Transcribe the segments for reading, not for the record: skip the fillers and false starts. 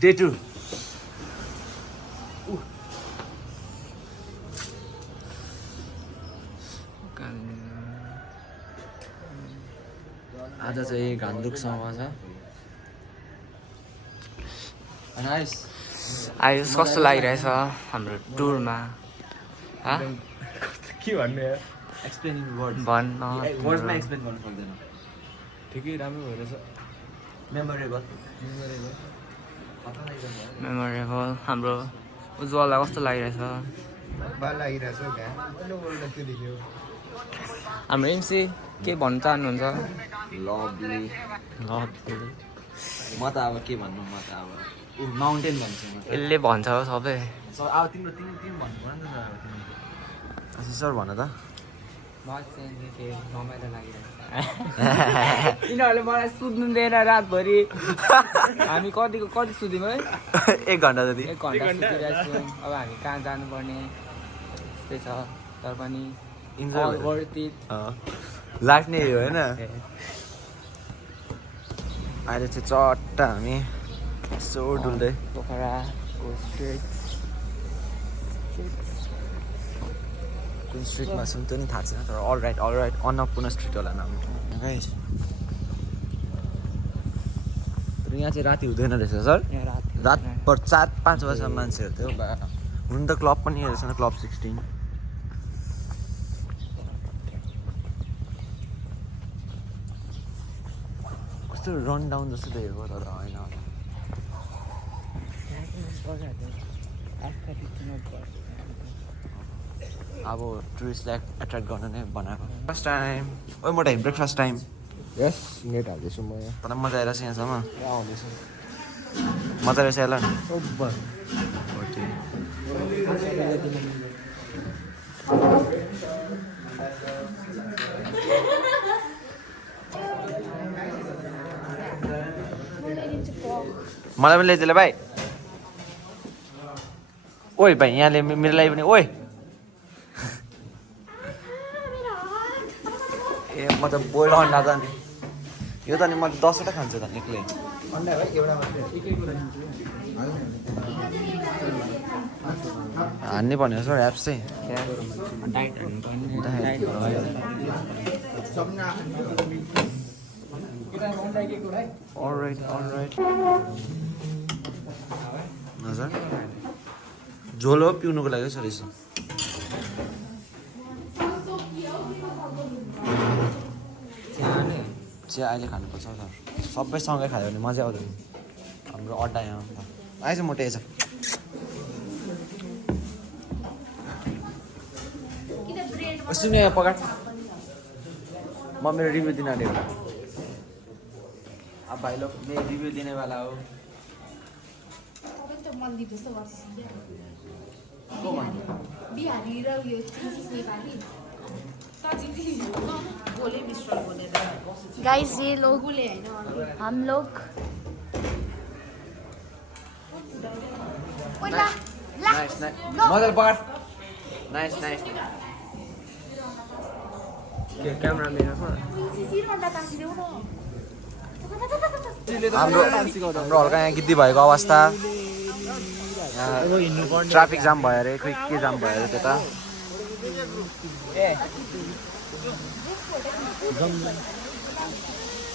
Day 2. आज चाहिँ घान्दुकसम्म छ आयुष कस्तो लागिरहेछ हाम्रो टुरमा के भन्ने यार एक्सप्लेनिङ वर्ड्स भन्न वर्ड्समा एक्सप्लेन गर्न सक्दैन ठिकै राम्रो भइरहेछ मेमोरेबल मेमोरेबल हाम्रो उज्जवललाई कस्तो लागिरहेछ हाम्रो एमसी के भन्न चाहनुहुन्छ लभली लभली म त अब के भन्नु म त अब माउन्टेन भन्छु म त यसले भन्छ सबै अब तिम्रो तिमी भन्नु पर्यो नि त अब सर भन त रमाइलो लागिरहेछ यिनीहरूले मलाई सुत्नु दिएर रातभरि हामी कति सुत्यौँ है 1 घन्टा जति 1 घन्टा सुतिरहेको छौँ अब हामी कहाँ जानुपर्ने त्यस्तै छ तर पनि इन्जोय वर्थ इट लाग्ने हो होइन अहिले चाहिँ चट्टा हामी यसो डुल्दै पोखराको स्ट्रिट कुन स्ट्रिटमा छौँ त्यो नि थाहा छैन तर अल राइट अन्नपूर्ण स्ट्रिट होला नाम गाइस तर यहाँ चाहिँ राति हुँदैन रहेछ सर रातभर 4-5 बजीसम्म मान्छेहरू थियो हुनु त क्लब पनि रहेछ क्लब 16 कस्तो रन डाउन जस्तो देखेको तर होइन अब टुरिस्टलाई एट्र्याक्ट गर्न नै बनाएको फर्स्ट टाइम ओ मोटा ब्रेकफास्ट टाइम यस नेट हाल्दैछु म यहाँ तर मजा आइरहेछ यहाँसम्म आउँदैछ मजा रहेछ यसलाई ओभर मलाई पनि ल्याइदिएला भाइ ओइ भाइ यहाँले मेरो लागि पनि ओइ ए म त बोइल अन्डा त नि यो त नि म 10वटा खान्छु त एक्लै हान्नै पर्ने हो सर एप्स चाहिँ अलराइट हजुर झोल हो पिउनुको लागि सर यसो चिया अहिले खानुपर्छ सर सबै सँगै खायो भने मजा आउँदैन हाम्रो अड्डा यहाँ आएछ मोटे आएछ सुन्नु यहाँ पकाट म मेरो रिभ्यू दिन आँटेको अब भाइ लोग मैं रिव्यू देने वाला हूँ गाइस ये लोग हम लोग नाइस मजाले पकाट नाइस क्यामेरा मेरो हाम्रो हल्का यहाँ गिद्दी भएको अवस्था ट्राफिक जाम भयो अरे खोइ के जाम भयो अरे त्यता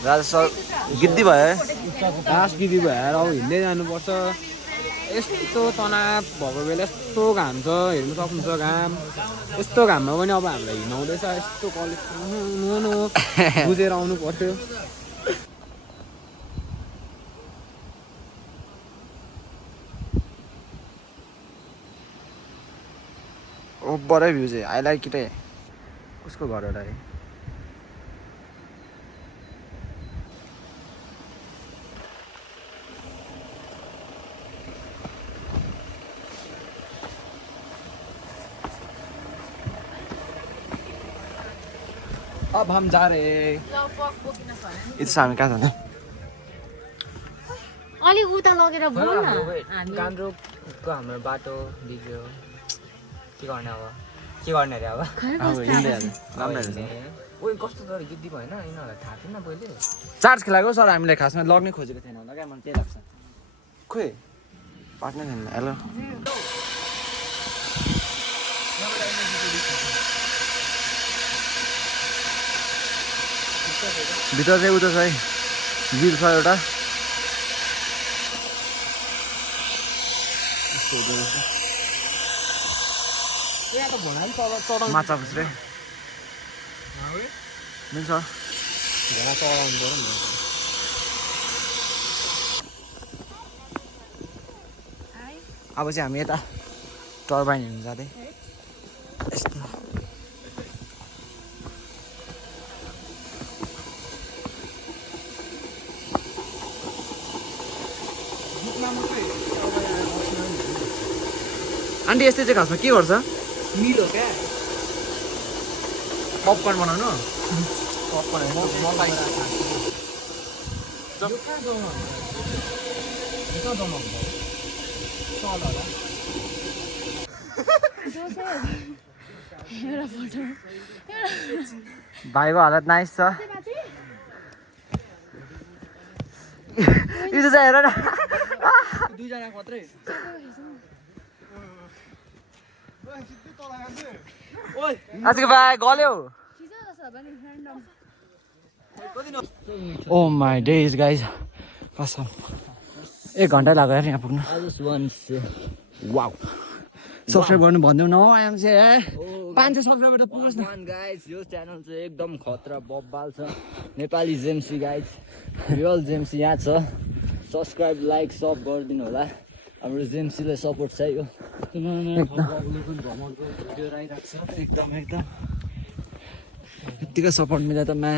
राजा सर गिद्दी भयो है लास्ट गिदी भएर अब हिँड्दै जानुपर्छ यस्तो तनाव भएको बेला यस्तो घाम छ हेर्नु सक्नुहुन्छ घाम यस्तो घाममा पनि अब हामीलाई हिँडाउँदैछ यस्तो कलेज बुझेर आउनु पर्थ्यो ओभरै भ्यू चाहिँ आई लाइक इट है उसको घर होला है अब हम जा रहे हैं यति हामी कहाँ जान्छ अलिक उता लगेर बोल न हामी कान्द्रुकको हाम्रो बाटो बिग्यो के गर्ने अब के गर्ने अरे अब अब हिँड्दै हाल्छ राम्रो रहेछ ओइ कस्तो तर गिद्दी भएन यिनीहरूलाई थाहा थिएन पहिले चार्ज खेलाएको सर हामीले खासमा लग्नै खोजेको थिएन होला क्या मलाई त्यही लाग्छ खोइ पार्टनर छैन हेलो भित्र चाहिँ उता छ है गिर छ एउटा माछा फुस्रे मिल्छ अब चाहिँ हामी यता टर्बाइन हेर्नु जाँदै यस्तो आन्टी यस्तै चाहिँ खासमा के गर्छ मिलो क्या पपकर्न बनाउनु भाइको हालत नाइस छ यो चाहिँ हेर न दुईजना मात्रै आजको भाइ गल्यो ओ माई डेज गाइज कसम 1 घन्टा लाग्यो यार यहाँ पुग्नु वाउ सब्सक्राइब गर्नु भन्दैौ न आइएम चाहिँ 500 सब्सक्राइबर त पुग्छ न गाइस यो च्यानल चाहिँ एकदम खतरा बब्बाल छ नेपाली जेम्सी गाइस रियल जेम्सी यहाँ छ सब्सक्राइब लाइक सब गरिदिनु होला हाम्रो जेम्सीलाई सपोर्ट चाहियो एकदम यतिकै सपोर्ट मिले त मा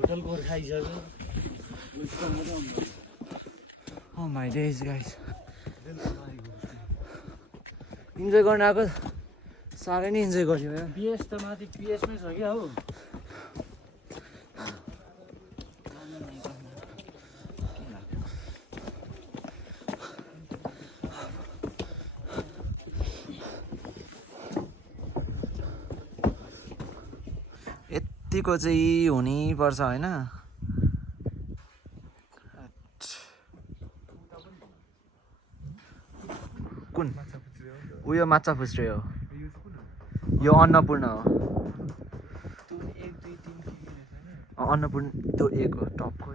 होटल गोर खाइसक्यो Oh my days guys enjoy गर्न आएको साह्रै नै इन्जोय गर्यो यार पिएस त माथि पिएसमै छ क्या हो यतिको चाहिँ हुनै पर्छ हैन कुन उयो माछा फुस्रे हो यो अन्नपूर्ण हो अन्नपूर्ण त्यो 1 हो टपको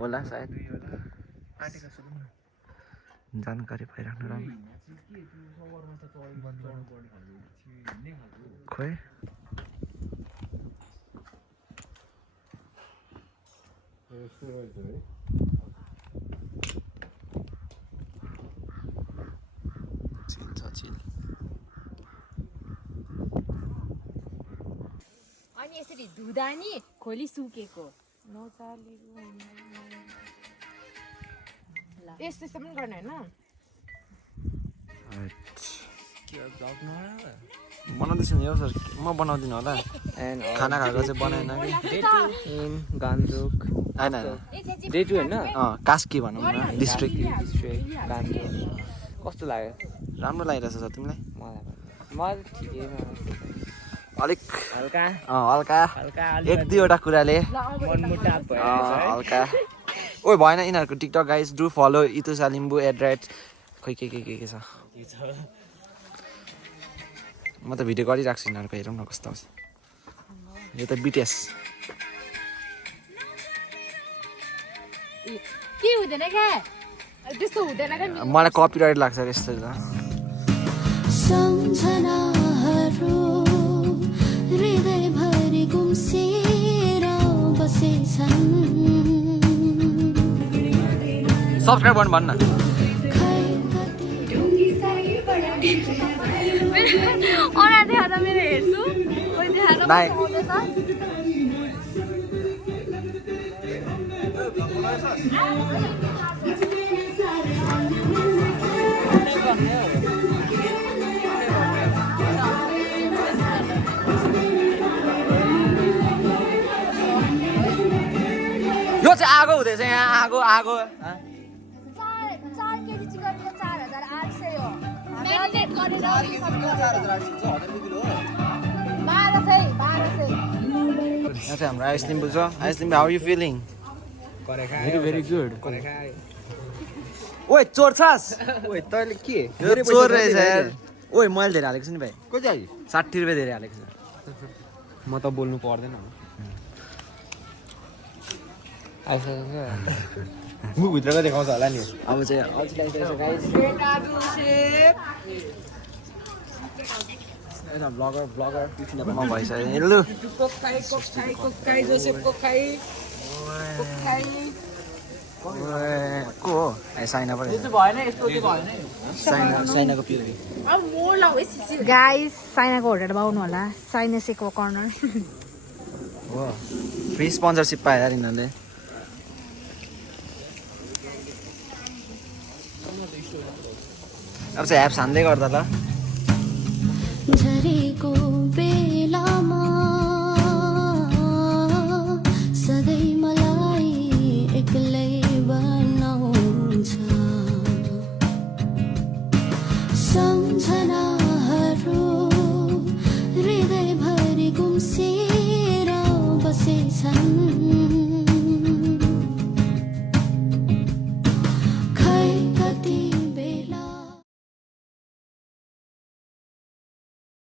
होला सायद जानकारी पाइराख्नु राम्रो खोइ अनि यसरी धुदा नि खोली सुकेको यस्तो यस्तो पनि गर्ने होइन बनाउँदैछु नि सर म बनाउँदिनँ होला खाना खाएको चाहिँ बनाएन इन गान्तोक होइन डे 2 होइन कास्की भनौँ न डिस्ट्रिक्ट गान्तोक कस्तो लाग्यो राम्रो लागिरहेछ सर तिमीलाई मलाई ठिकै अलिक हल्का हल्का हल्का 1-2 कुराले मनमुटाप भयो हल्का ओइ भएन यिनीहरूको TikTok guys do follow Itusa Limbu @ खोइ के छ म त भिडियो गरिराख्छु यिनीहरूको हेरौँ न कस्तो आउँछ यो त BTS के हुँदैन क्या त्यस्तो हुँदैन क्या मलाई कपिराइट लाग्छ यस्तो त सम्झनाहरू हृदयभरि गुम्सिएर बसेछन् सब्स्क्राइब गर्नु भन्न अनुहार देखाएर मेरो हेर्छु कोही देखाएर नाइ यो चाहिँ आगो हुँदैछ यहाँ आगो 4 केजी चिकन 4800 हो यहाँ चाहिँ हाम्रो आयुष लिम्बू छ Ayush Limbu how you feeling very very good ओइ चोर छस् ओए तैँले के यो चोर रहेछ यार ओइ मैले धेरै हालेको छु नि भाइ कति आयो 60 रुपियाँ धेरै हालेको छु म त बोल्नु पर्दैन मुखभित्रको देखाउँछ होला नि अब चाहिँ अल्छिलाइसकेको छ गाइस यता ब्लगर म भइसक्यो लु को हो ए साइना पनि साइनाको पिउरी गाइस साइनाको होटलमा आउनु होला साइनेसेको कर्नर हो फ्री स्पोन्सरसिप पायो यार यिनीहरूले अब चाहिँ एप्स हान्दै गर्दा ल झरेको बेलामा सधैँ मलाई एक्लै बनाउँछ सम्झनाहरू हृदयभरि गुम्सिएर बसेछन्